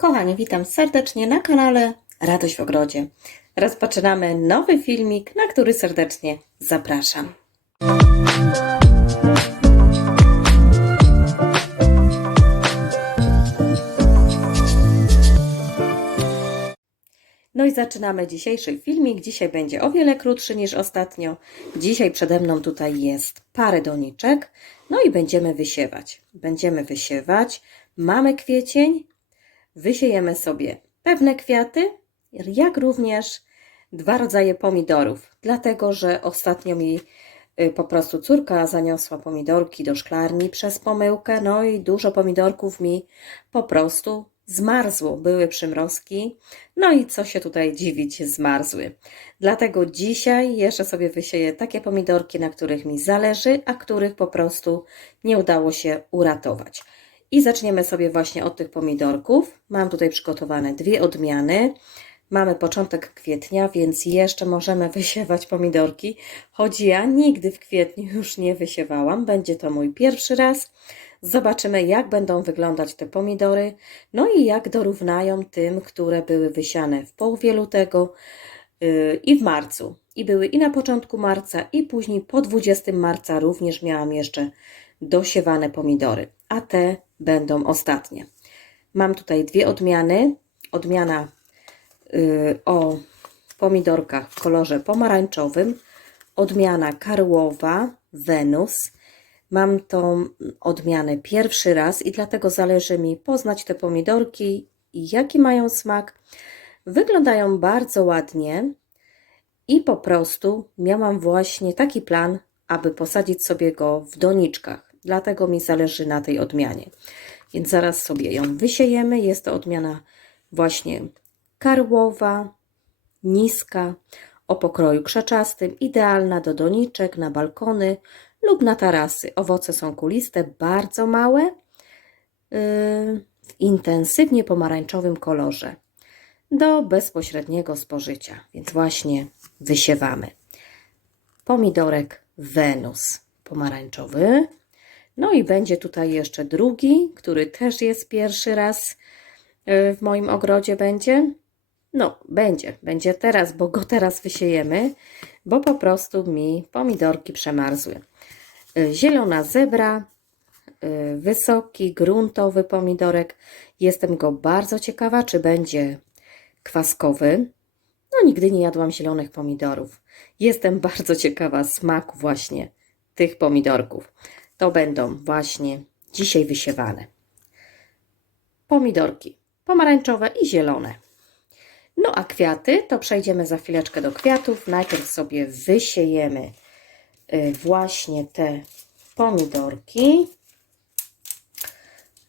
Kochani, witam serdecznie na kanale Radość w Ogrodzie. Rozpoczynamy nowy filmik, na który serdecznie zapraszam. No i zaczynamy dzisiejszy filmik. Dzisiaj będzie o wiele krótszy niż ostatnio. Dzisiaj przede mną tutaj jest parę doniczek. No i będziemy wysiewać. Będziemy wysiewać. Mamy kwiecień. Wysiejemy sobie pewne kwiaty, jak również dwa rodzaje pomidorów. Dlatego, że ostatnio mi y, po prostu córka zaniosła pomidorki do szklarni przez pomyłkę. No i dużo pomidorków mi po prostu zmarzło, były przymrozki. No i co się tutaj dziwić, zmarzły. Dlatego dzisiaj jeszcze sobie wysieję takie pomidorki, na których mi zależy, a których po prostu nie udało się uratować. I zaczniemy sobie właśnie od tych pomidorków. Mam tutaj przygotowane dwie odmiany. Mamy początek kwietnia, więc jeszcze możemy wysiewać pomidorki, choć ja nigdy w kwietniu już nie wysiewałam. Będzie to mój pierwszy raz. Zobaczymy, jak będą wyglądać te pomidory, no i jak dorównają tym, które były wysiane w połowie lutego yy, i w marcu. I były i na początku marca, i później po 20 marca również miałam jeszcze dosiewane pomidory, a te będą ostatnie. Mam tutaj dwie odmiany. Odmiana yy, o pomidorkach w kolorze pomarańczowym, odmiana karłowa Wenus. Mam tą odmianę pierwszy raz i dlatego zależy mi poznać te pomidorki i jaki mają smak. Wyglądają bardzo ładnie i po prostu miałam właśnie taki plan, aby posadzić sobie go w doniczkach. Dlatego mi zależy na tej odmianie. Więc zaraz sobie ją wysiejemy. Jest to odmiana właśnie karłowa, niska, o pokroju krzaczastym, idealna do doniczek, na balkony lub na tarasy. Owoce są kuliste, bardzo małe, yy, w intensywnie pomarańczowym kolorze do bezpośredniego spożycia. Więc właśnie wysiewamy. Pomidorek Wenus pomarańczowy. No i będzie tutaj jeszcze drugi, który też jest pierwszy raz yy, w moim ogrodzie będzie. No, będzie, będzie teraz, bo go teraz wysiejemy, bo po prostu mi pomidorki przemarzły. Yy, Zielona zebra, yy, wysoki, gruntowy pomidorek. Jestem go bardzo ciekawa, czy będzie kwaskowy. No, nigdy nie jadłam zielonych pomidorów. Jestem bardzo ciekawa smaku właśnie tych pomidorków. To będą właśnie dzisiaj wysiewane. Pomidorki pomarańczowe i zielone. No a kwiaty, to przejdziemy za chwileczkę do kwiatów. Najpierw sobie wysiejemy y, właśnie te pomidorki.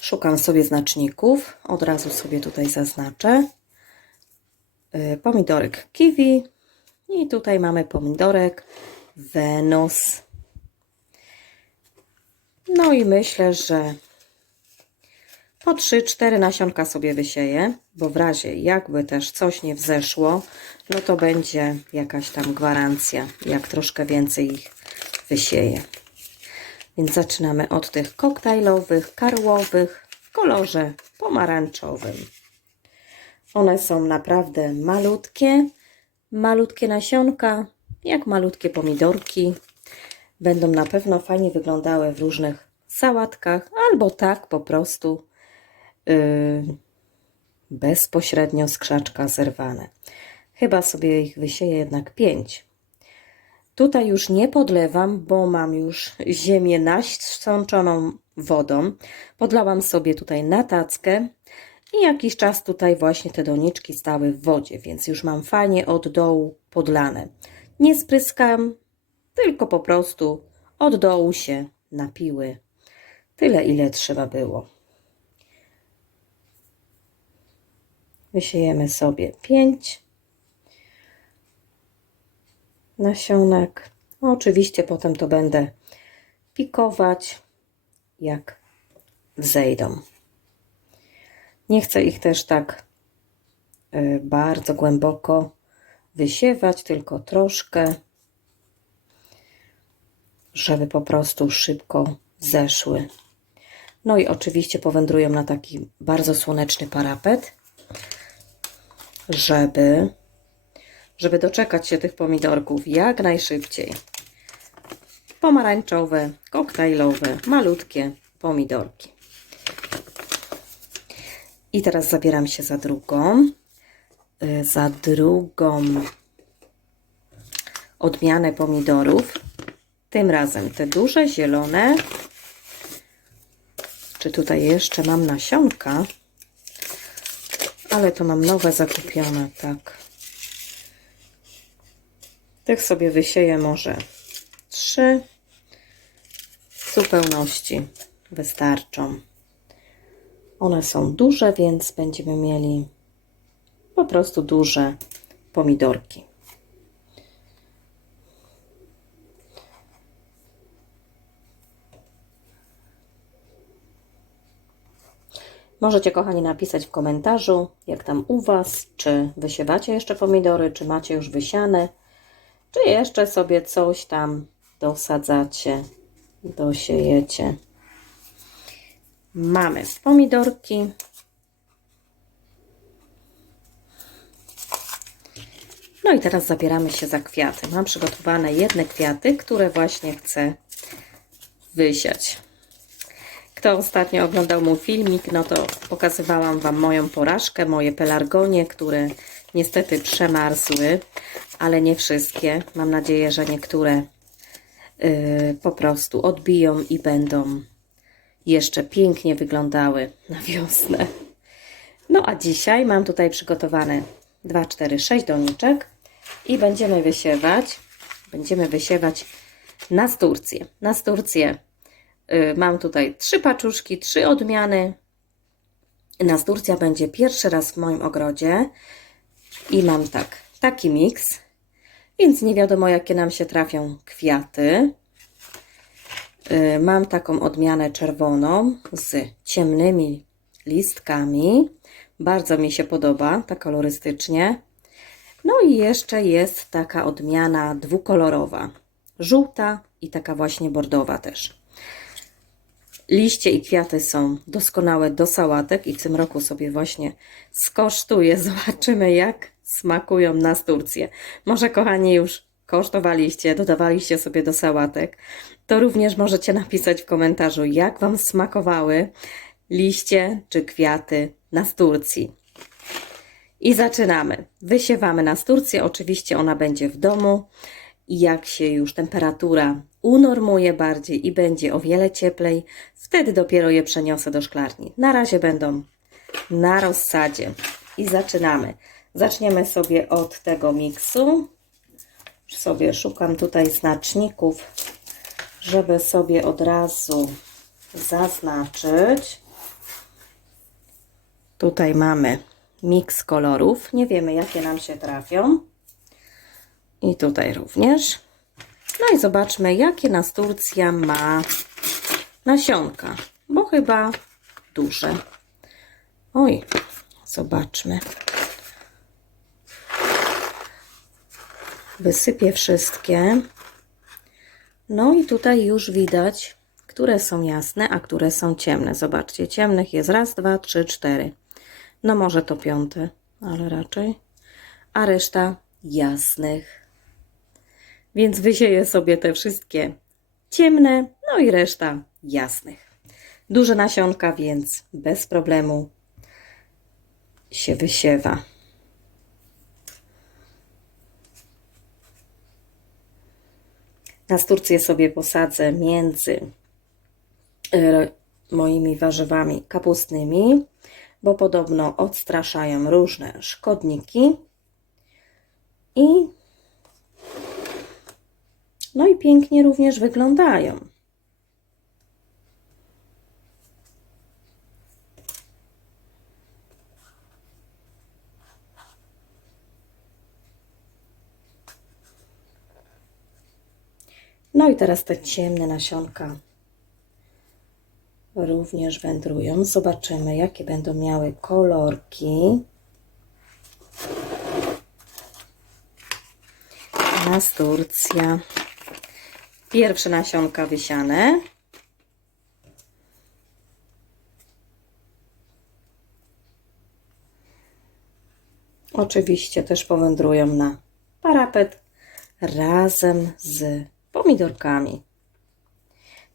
Szukam sobie znaczników. Od razu sobie tutaj zaznaczę. Y, Pomidorek kiwi. I tutaj mamy pomidorek Wenus. No i myślę, że po 3-4 nasionka sobie wysieję, bo w razie jakby też coś nie wzeszło, no to będzie jakaś tam gwarancja, jak troszkę więcej ich wysieję. Więc zaczynamy od tych koktajlowych, karłowych w kolorze pomarańczowym. One są naprawdę malutkie, malutkie nasionka, jak malutkie pomidorki. Będą na pewno fajnie wyglądały w różnych sałatkach, albo tak po prostu yy, bezpośrednio z krzaczka zerwane. Chyba sobie ich wysieję jednak pięć. Tutaj już nie podlewam, bo mam już ziemię nasączoną wodą. Podlałam sobie tutaj na tackę i jakiś czas tutaj właśnie te doniczki stały w wodzie, więc już mam fajnie od dołu podlane. Nie spryskam, tylko po prostu od dołu się napiły. Tyle, ile trzeba było. Wysiejemy sobie pięć nasionek. Oczywiście potem to będę pikować, jak wzejdą. Nie chcę ich też tak y, bardzo głęboko wysiewać, tylko troszkę, żeby po prostu szybko zeszły. No i oczywiście powędrują na taki bardzo słoneczny parapet. żeby, żeby doczekać się tych pomidorków jak najszybciej. Pomarańczowe, koktajlowe, malutkie pomidorki. I teraz zabieram się za drugą, y, za drugą odmianę pomidorów. Tym razem te duże, zielone. Czy tutaj jeszcze mam nasionka? Ale to mam nowe zakupione, tak. Tych sobie wysieję może trzy. W zupełności wystarczą. One są duże, więc będziemy mieli po prostu duże pomidorki. Możecie, kochani, napisać w komentarzu, jak tam u Was, czy wysiewacie jeszcze pomidory, czy macie już wysiane, czy jeszcze sobie coś tam dosadzacie, dosiejecie. Mamy pomidorki. No i teraz zabieramy się za kwiaty. Mam przygotowane jedne kwiaty, które właśnie chcę wysiać. Kto ostatnio oglądał mój filmik, no to pokazywałam Wam moją porażkę, moje pelargonie, które niestety przemarzły, ale nie wszystkie. Mam nadzieję, że niektóre yy, po prostu odbiją i będą jeszcze pięknie wyglądały na wiosnę. No a dzisiaj mam tutaj przygotowane 2, 4, 6 doniczek i będziemy wysiewać, będziemy wysiewać nasturcję. Nasturcję mam tutaj trzy paczuszki, trzy odmiany. Nasturcja będzie pierwszy raz w moim ogrodzie i mam tak, taki miks, więc nie wiadomo jakie nam się trafią kwiaty. Y, Mam taką odmianę czerwoną z ciemnymi listkami. Bardzo mi się podoba, tak kolorystycznie. No i jeszcze jest taka odmiana dwukolorowa. Żółta i taka właśnie bordowa też. Liście i kwiaty są doskonałe do sałatek i w tym roku sobie właśnie skosztuję. Zobaczymy jak smakują nasturcje. Może kochani już kosztowaliście, dodawaliście sobie do sałatek. To również możecie napisać w komentarzu jak Wam smakowały liście czy kwiaty nasturcji. I zaczynamy. Wysiewamy nasturcję. Oczywiście ona będzie w domu. Jak się już temperatura unormuje bardziej i będzie o wiele cieplej, wtedy dopiero je przeniosę do szklarni. Na razie będą na rozsadzie. I zaczynamy. Zaczniemy sobie od tego miksu. Sobie szukam tutaj znaczników, żeby sobie od razu zaznaczyć. Tutaj mamy miks kolorów. Nie wiemy, jakie nam się trafią. I tutaj również. No i zobaczmy, jakie nasturcja ma nasionka, bo chyba duże. Oj, zobaczmy. Wysypię wszystkie. No i tutaj już widać, które są jasne, a które są ciemne. Zobaczcie, ciemnych jest raz, dwa, trzy, cztery. No może to piąte, ale raczej. A reszta jasnych. Więc wysieję sobie te wszystkie ciemne, no i reszta jasnych. Duże nasionka, więc bez problemu się wysiewa. Nasturcję sobie posadzę między e, moimi warzywami kapustnymi, bo podobno odstraszają różne szkodniki. I no i pięknie również wyglądają. No i teraz te ciemne nasionka również wędrują. Zobaczymy, jakie będą miały kolorki. Nasturcja. Pierwsze nasionka wysiane. oczywiście też powędrują na parapet razem z pomidorkami.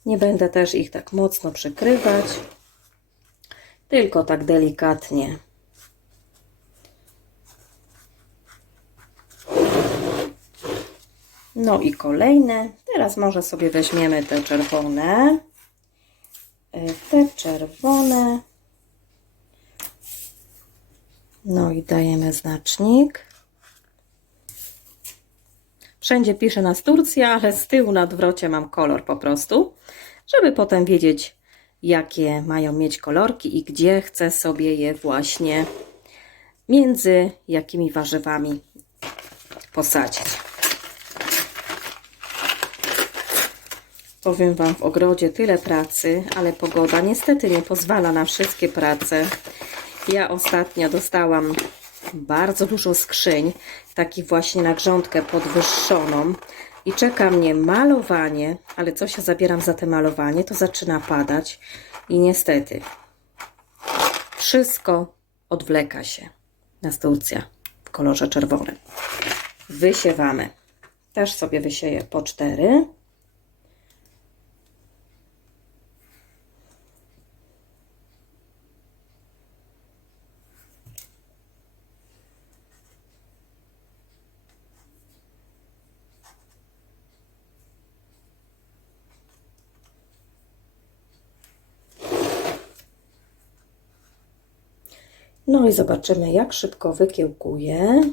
Nie będę też ich tak mocno przykrywać, tylko tak delikatnie. No i kolejne. Teraz może sobie weźmiemy te czerwone. Y, Te czerwone. No i dajemy znacznik. Wszędzie pisze nas Turcja, ale z tyłu na odwrocie mam kolor po prostu, żeby potem wiedzieć, jakie mają mieć kolorki i gdzie chcę sobie je właśnie między jakimi warzywami posadzić. Powiem Wam, w ogrodzie tyle pracy, ale pogoda niestety nie pozwala na wszystkie prace. Ja ostatnio dostałam bardzo dużo skrzyń, takich właśnie na grządkę podwyższoną i czeka mnie malowanie, ale co się zabieram za te malowanie, to zaczyna padać i niestety wszystko odwleka się. Nasturcja w kolorze czerwonym. Wysiewamy. Też sobie wysieję po cztery. No i zobaczymy, jak szybko wykiełkuje.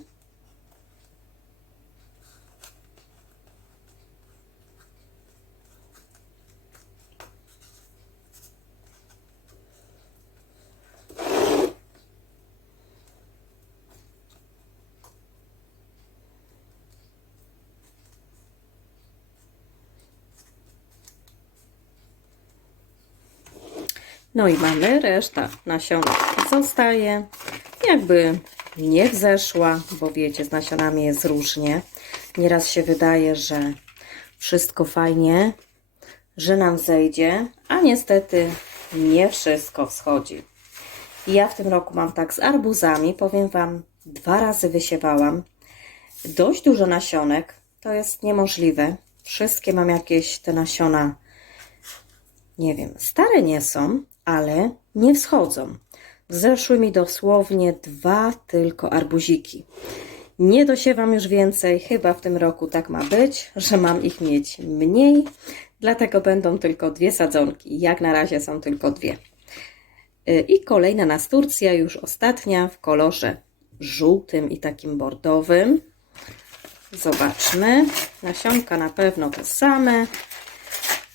No i mamy reszta nasiona zostaje. Jakby nie wzeszła, bo wiecie, z nasionami jest różnie. Nieraz się wydaje, że wszystko fajnie, że nam zejdzie, a niestety nie wszystko wschodzi. Ja w tym roku mam tak z arbuzami, powiem Wam, dwa razy wysiewałam. Dość dużo nasionek, to jest niemożliwe. Wszystkie mam jakieś te nasiona nie wiem, stare nie są, ale nie wschodzą. Zeszły mi dosłownie dwa tylko arbuziki. Nie dosiewam już więcej, chyba w tym roku tak ma być, że mam ich mieć mniej, dlatego będą tylko dwie sadzonki. Jak na razie są tylko dwie. Y, I kolejna nasturcja, już ostatnia w kolorze żółtym i takim bordowym. Zobaczmy. Nasionka na pewno te same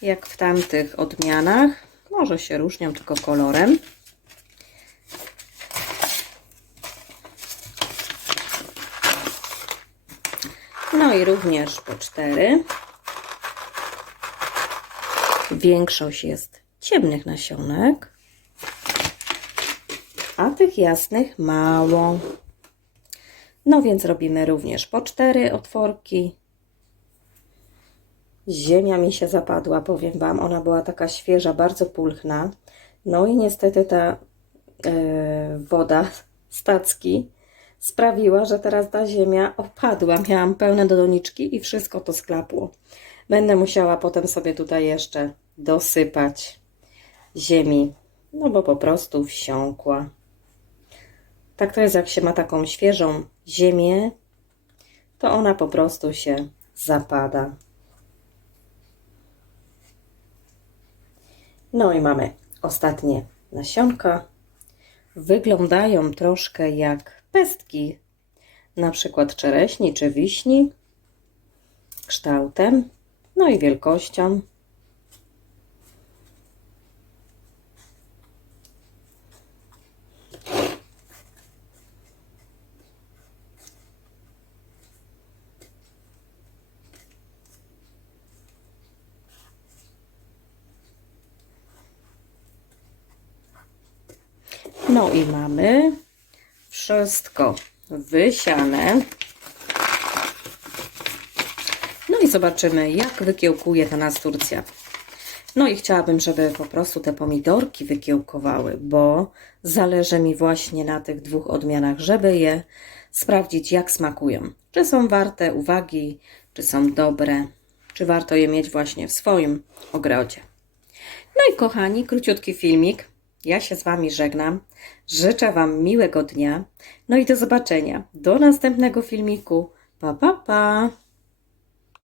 jak w tamtych odmianach. Może się różnią tylko kolorem. I również po cztery. Większość jest ciemnych nasionek, a tych jasnych mało. No więc robimy również po cztery otworki. Ziemia mi się zapadła, powiem Wam. Ona była taka świeża, bardzo pulchna. No i niestety ta e, woda stacki sprawiła, że teraz ta ziemia opadła. Miałam pełne doniczki i wszystko to sklapło. Będę musiała potem sobie tutaj jeszcze dosypać ziemi, no bo po prostu wsiąkła. Tak to jest, jak się ma taką świeżą ziemię, to ona po prostu się zapada. No i mamy ostatnie nasionka. Wyglądają troszkę jak pestki, na przykład czereśni czy wiśni, kształtem, no i wielkością. No i mamy wszystko wysiane. No i zobaczymy, jak wykiełkuje ta nasturcja. No i chciałabym, żeby po prostu te pomidorki wykiełkowały, bo zależy mi właśnie na tych dwóch odmianach, żeby je sprawdzić, jak smakują. Czy są warte uwagi, czy są dobre, czy warto je mieć właśnie w swoim ogrodzie. No i kochani, króciutki filmik. Ja się z Wami żegnam. Życzę Wam miłego dnia. No i do zobaczenia. Do następnego filmiku. Pa, pa, pa.